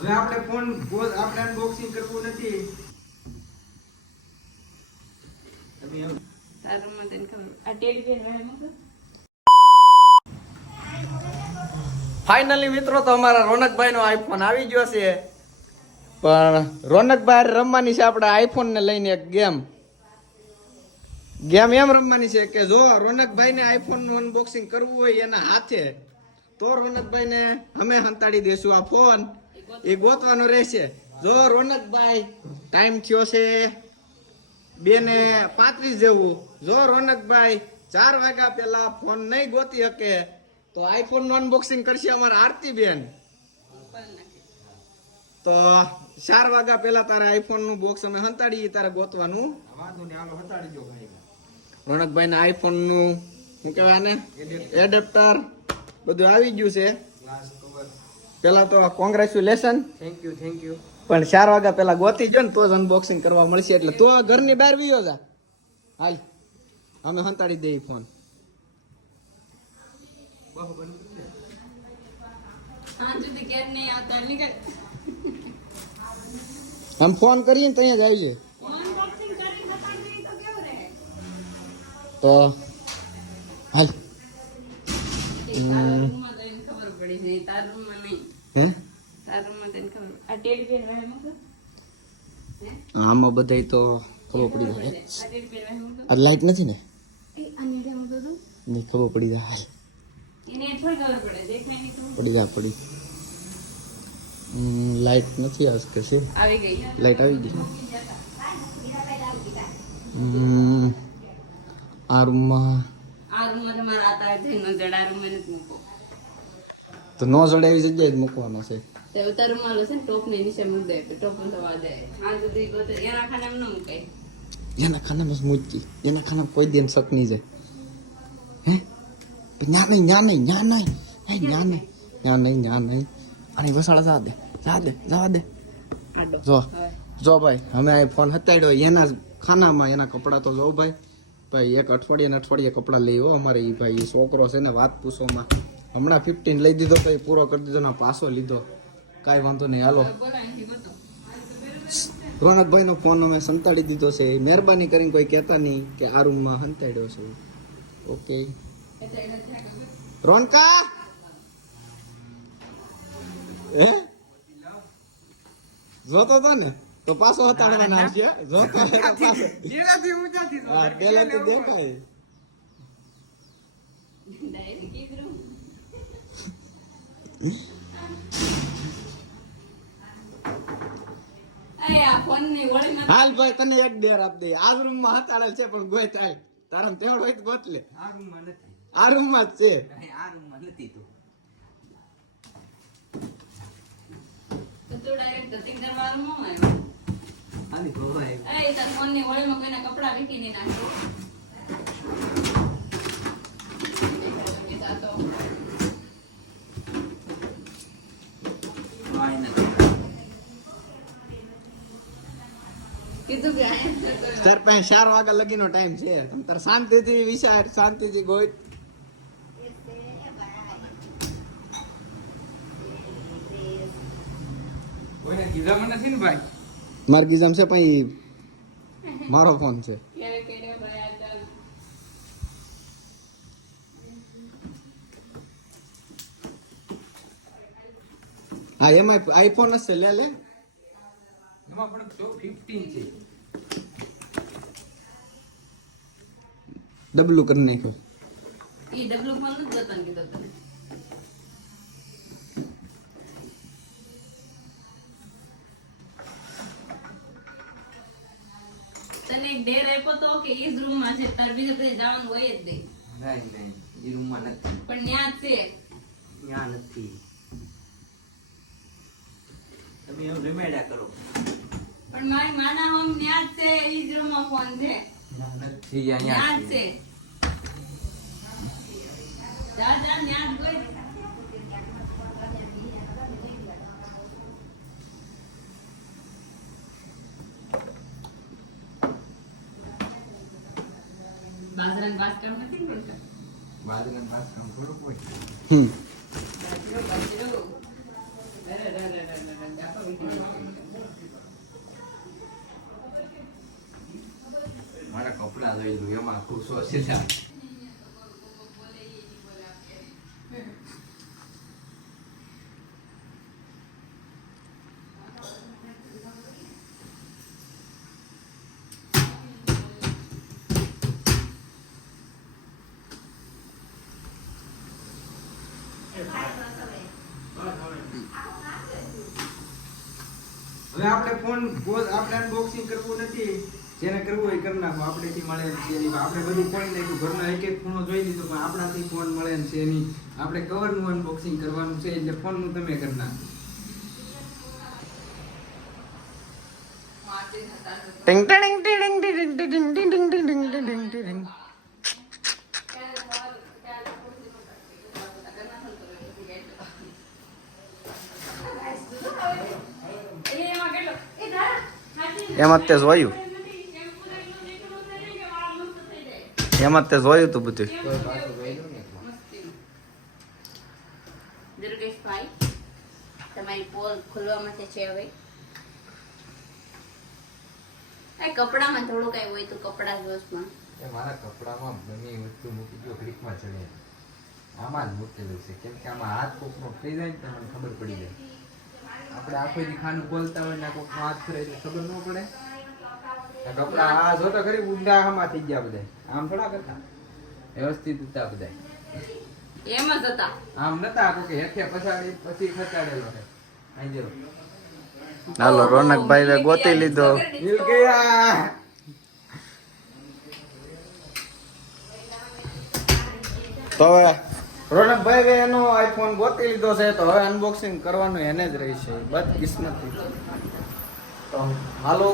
હવે આપણે ફોન આપણે અનબોક્સિંગ કરવું નથી. તમે એમ તારું મને ખબર આ ટેડી બેન રહે મગર. ફાઇનલી મિત્રો તો અમારા રોનકભાઈ નો આઈફોન આવી ગયો છે, પણ રોનકભાઈ રમવાની છે આપણે આઈફોન ને લઈને એક ગેમ એમ રમવાની છે કે જો રોનકભાઈ ને આઈફોન નું અનબોક્સિંગ કરવું હોય એના હાથે તો રોનકભાઈ ને અમે હંતાડી દેશું આ ફોન, એ ગોતવાનો રહેશે. જો રોનકભાઈ ટાઈમ થયો છે 2:35 જેવું, જો રોનકભાઈ 4 વાગ્યા પહેલા ફોન નહીં ગોતી શકે તો આઈફોન નું અનબોક્સિંગ કરશે અમારા આરતી બેન. તો 4 વાગ્યા પહેલા તારે આઈફોન નું બોક્સ અમે હંતાડી તારે ગોતવાનું. વાંધો નહીં, હાલો હટાડી દો ભાઈ. રોનકભાઈ ના આઈફોન નું શું કહેવાય ને એડેપ્ટર બધું આવી ગયું છે. Glass cover. પેલા તો કોંગ્રેચ્યુલેશન, થેન્ક યુ. પણ 4 વાગ્યા પહેલા ગોતી જો ને તો જ અનબોક્સિંગ કરવા મળશે. એટલે તો ઘરની બહાર વિયો જા, હાલ અમે હંતાડી દઈએ ફોન. બહુ બની ગયું ને. હા જુદી કેર નહીં આવતા નીકળ. આમ ફોન કરીએ ને તો અહીંયા જ આવીએ અનબોક્સિંગ કરી બતાવી તો કેવું રહે. તો હાલ. તારા રૂમમાં તો એને ખબર પડી છે, તારા રૂમમાં નહીં. હે તારા રૂમમાં તો એને ખબર આ ટેડી બેન રહે મગર. હે આમાં બધાય તો ખબર પડી જાય. આ ટેડી બેન રહે મગર. આ લાઈટ નથી ને એ આને રે મગર તો નહીં ખબર પડી જાય. હાલ એને થોડી ખબર પડે દેખ નહીં તો પડી જા પડી. લાઈટ નથી આજ કે છે, આવી ગઈ. લાઈટ આવી ગઈ. આ રૂમમાં આ રૂમમાં તમારા આતા જઈને જડા રૂમમાં નથી મૂકો. તો નો જડાવી જગ્યાએ જ મૂકવાનો છે. તે ઉતાર રૂમમાં લો છે ને ટોપ ને નીચે મૂક દે તો ટોપ માં દવા દે. હા જુદી ગોતે એના ખાનામાં ન મુકાય. એના ખાનામાં જ મૂકી, એના ખાનામાં કોઈ દેન શક નહીં જાય. હે ન્યા નહીં અને વસાડા જવા દે. આડો જો ભાઈ અમે આ ફોન હતાડ્યો એના જ ખાનામાં, એના કપડાં તો જો ભાઈ એક અઠવાડિયે કપડાં લઈ હો અમારે. એ ભાઈ છોકરો છે ને વાત પૂછોમાં, હમણાં 15 લઈ દીધો તો પૂરો કરી દીધો ને પાછો લીધો. કાંઈ વાંધો નહીં, હાલો. બોલો અહીંથી ગોતો. રોનકભાઈ નો ફોન અમે સંતાડી દીધો છે. મહેરબાની કરીને કોઈ કહેતા નહીં કે આ રૂમમાં સંતાડ્યો છે. ઓકે એટલે એને ત્યાં રોનકા હે જોતો તો ને તો પાછો હતાડવાના આવશે. જોતો હોય તો પાછો. જેનાથી ઊંચાથી જો. હા, પહેલાથી દેખાય. ડાયરેક્ટ કીધું. એ આ ફોન ની વળી માં હાલ ભાઈ તને એક ડેર આપ દે. આ રૂમમાં હતાડેલ છે પણ ગોય થાય તારા તેવડ હોય તો ગોત લે. આ રૂમમાં નથી. આ રૂમમાં જ છે. નહીં, આ રૂમમાં નથી તું. તો ડાયરેક્ટ ધતિંગર વાળું ન આવ્યો. આની ગોવાય. એ તાર ફોન ની વળી માં કોઈના કપડા વીખી નહીં નાખ્યો. આય નથી. કીધું કે આયા તાર પાસે 4 વાગ્યા લગીનો ટાઈમ છે. તમ તાર શાંતિથી વિચાર, શાંતિથી ગોઈ. કોઈને કીધામાં નથી ને ભાઈ. માર ગીજામ છે પણ ઈ મારો ફોન છે. ક્યારે કેડે ભયા ચાલ. હા એમાં આઈફોન જ છે. લે એમાં પણ 15 છે. ડબલું કરી નાખ્યો. ઈ ડબલું ફોન નથી જતન કીધો તને. તને એક ડેર આપ્યો તો કે ઈ જ રૂમમાં છે તાર બીજું કઈ જવાનું હોય જ નહીં. નહીં, એ રૂમમાં નથી. પણ ન્યા જ છે. ત્યાં નથી. તમે એમ રિમાઇન્ડ કરો. પણ મારી માના હોમ ન્યા જ છે ઈ જ રૂમમાં ફોન છે. નથી ન્યા જ છે. જા ન્યા જ ગઈ. બાજરાનું બાસકામ નથી બોલતા. બાજરાનું બાસકામ થોડુંક હોય. હમ બાજરો. અરે. મારા કપડા લઈ લું એમાં ખુશ હશે હવે આપણે ફોન આપણે અનબોક્સિંગ કરવું નથી, જેને કરવું હોય કરી નાખો. આપણેથી મળે છે એની આપણે બધું ખોલી નાખ્યું, ઘરનો એક એક ખૂણો જોઈ લીધો, પણ આપણાથી ફોન મળે છે એની આપણે કવરનું અનબોક્સિંગ કરવાનું છે, એટલે ફોનનું તમે કરી નાખો. ટિંગ ટિંગ ટિંગ ટિંગ ટિંગ ટિંગ ટિંગ ટિંગ ટિંગ ટિંગ ટિંગ ટિંગ. એમાં તે જોયું તું બધું. દુર્ગેશભાઈ તમારી પોલ ખોલવા માટે છે. હવે આ કપડામાં થોડું કઈ હોય તો કપડા જોશમાં મારા કપડામાં બની વસ્તુ મૂકી દો ઘડીકમાં ચડે. આમાં જ મૂકેલું છે, કેમ કે આમાં હાથ કોકનો થઈ જાય ને તમને ખબર પડી જાય. આપણે આખો દી ખાનું બોલતા હોય ને કોકનો હાથ ફરે એટલે ખબર ન પડે. આ કપડા આ જો તો ખરી ઊંધા આમાં થઈ ગયા બધા, આમ થોડા કરતા વ્યવસ્થિત હતા બધા. એમ જ હતા, આમ નતા કે હેઠે પછાડી પછી ખચાડેલો છે. અહીં જો હાલો રોનકભાઈ ગોતી લીધો. મિલ ગયા. તો હવે રોનકભાઈ એનો આઈફોન ગોતી લીધો છે, તો હવે અનબોક્સિંગ કરવાનું એને જ રહેશે. બદકિસ્મતી. તો હાલો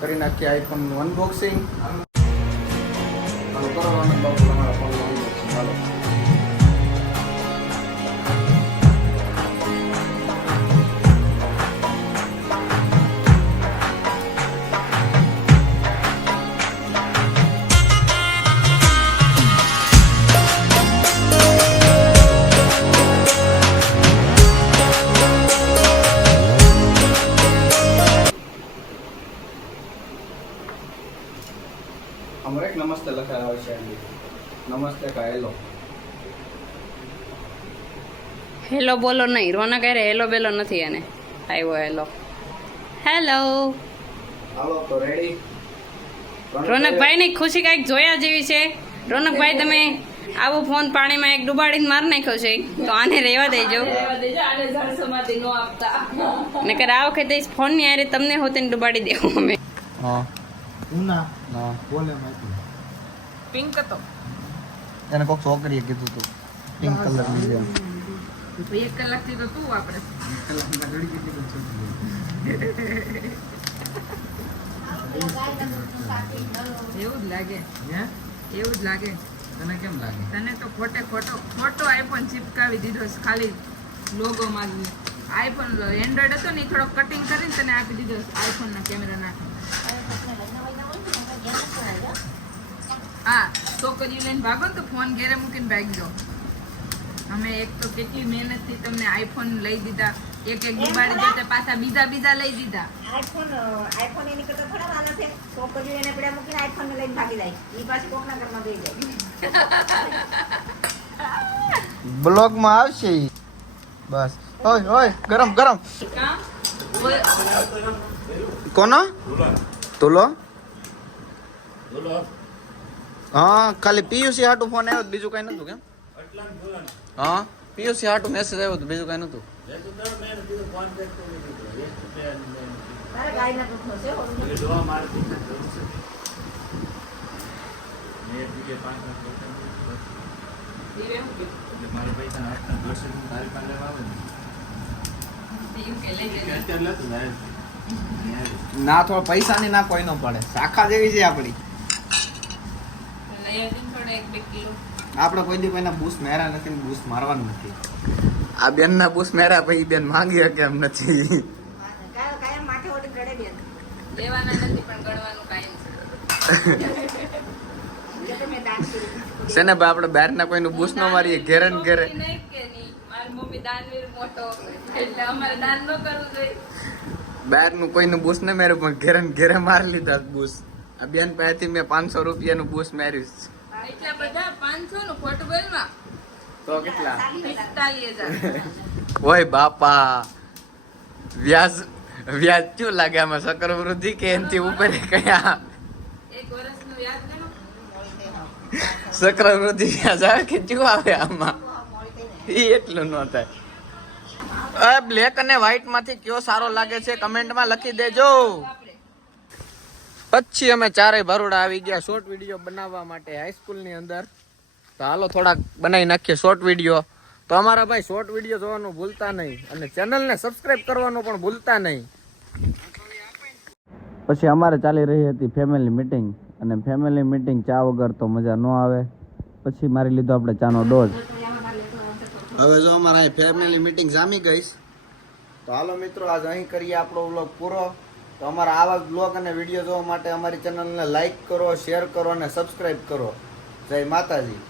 કરી નાખીએ આઈફોન નું અનબોક્સિંગ. હાલો કરો રોનકબાબુ તમારા ફોન નું અનબોક્સિંગ. હાલો. અમારે એક નમસ્તે લખાયેલા હોય છે. નમસ્તે કા હેલો. હેલો બોલો નહીં, રોનક અરે હેલો બેલો નથી. એને આવ્યો હેલો હેલો. હાલો તો રેડી. રોનકભાઈ ની ખુશી કઈક જોયા જેવી છે. રોનકભાઈ તમે આવો ફોન પાણીમાં એક ડુબાડીને માર નાખ્યો છે, તો આને રહેવા દેજો. નકર આ વખતે ફોન ની આરે તમને હોતે ડુબાડી દેવું અમે. હા ઉના હા બોલે માહિતી પિંક હતો, એને કોક છોકરીએ કીધું તું પિંક કલર ની છે. 1 કલાક થી તો તું વાપરે. એવું જ લાગે, એવું જ લાગે. તને કેમ લાગે? તને તો ખોટો આઈફોન ચિપકાવી દીધો છે, ખાલી લોગો માં. આઈફોન એન્ડ્રોઈડ હતો ને થોડો કટિંગ કરીને તને આપી દીધો આઈફોન ના કેમેરા નાખી. હા છોકરીઓ લઈને ભાગો તો ફોન ઘેરે મૂકીને ભાગી જાઓ. અમે એક તો કેટલી મહેનત થી તમને આઈફોન લઈ દીધા, એક ડુબાડી જતા પાછા બીજા લઈ દીધા. આઈફોન એની કરતા થોડા વાલા છે. છોકરીઓ એને પડ્યા મૂકીને આઈફોન ને લઈને ભાગી જાય. ઈ પાછી કોકના ઘરમાં ગઈ જાય. બ્લોગ માં આવશે ઈ. બસ ઓય ગરમ કોનો તુલો. હા ખાલી પીયુસી હાટુ ફોન આવ્યો, બીજું કઈ નતું. કેમ? હા પીયુસી હાટુ મેસેજ આવ્યો તો બીજું કઈ નતું. તારા ગાયના દુખનો છે ઓલું. ના થોડા પૈસા ની ના કોઈ ન પડે, શાખા જેવી છે આપડી. આપણે કોઈ દી કોઈના બૂસ મેરા નથી, બૂસ મારવાનું નથી. આ બેન ના બૂસ મેરા પછી બેન માંગી શકે એમ નથી. કાયમ માથે ઓઢ ગળે બેન. લેવાના નથી પણ ગણવાનું કાયમ છે ને ભાઈ, આપણે બહાર ના કોઈનું બૂસ ન મારીએ, ઘેરે ને ઘેરે. નહીં કે નહીં, મારી મમ્મી દાનવીર મોટો એટલે અમારે દાન ન કરવું જોઈએ. બહારનું કોઈનું બૂસ ન માર્યું પણ ઘેરે ને ઘેરે મારી લીધા બૂસ. આ બેન પાસેથી મેં 500 રૂપિયાનું બૂસ માર્યું છે. એટલા બધા 500 નું ખોટું બોલમાં તો કેટલા? 45,000. ઓય બાપા, વ્યાજ શું લાગે આમાં? ચક્રવૃદ્ધિ કે એનથી ઉપર કયા? એક વર્ષનું વ્યાજ ગણો. ચક્રવૃદ્ધિ વ્યાજ આવે કે શું આવે આમાં? ઈ એટલું ન થાય. બ્લેક અને વ્હાઈટ માંથી કયો સારો લાગે છે કમેન્ટમાં લખી દેજો. પછી અમે ચારેય ભરૂડા આવી ગયા શોર્ટ વિડીયો બનાવવા માટે હાઈસ્કૂલની અંદર. તો હાલો થોડાક બનાવી નાખીએ શોર્ટ વિડીયો. તો અમારા ભાઈ શોર્ટ વિડીયો જોવાનું ભૂલતા નહીં અને ચેનલને સબસ્ક્રાઇબ કરવાનું પણ ભૂલતા નહીં. પછી અમારે ચાલી રહી હતી ફેમિલી મીટિંગ અને ફેમિલી મીટિંગ ચા વગર તો મજા ન આવે. પછી મારી લીધો આપણે ચાનો ડોઝ. હવે જો અમારા અહીં ફેમિલી મીટિંગ જામી ગઈ. તો હાલો મિત્રો, આજ અહીં કરીએ આપણો વ્લોગ પૂરો. તો અમારા આવા વ્લોગ અને વિડીયો જોવા માટે અમારી ચેનલને લાઈક કરો, શેર કરો અને સબસ્ક્રાઇબ કરો. જય માતાજી.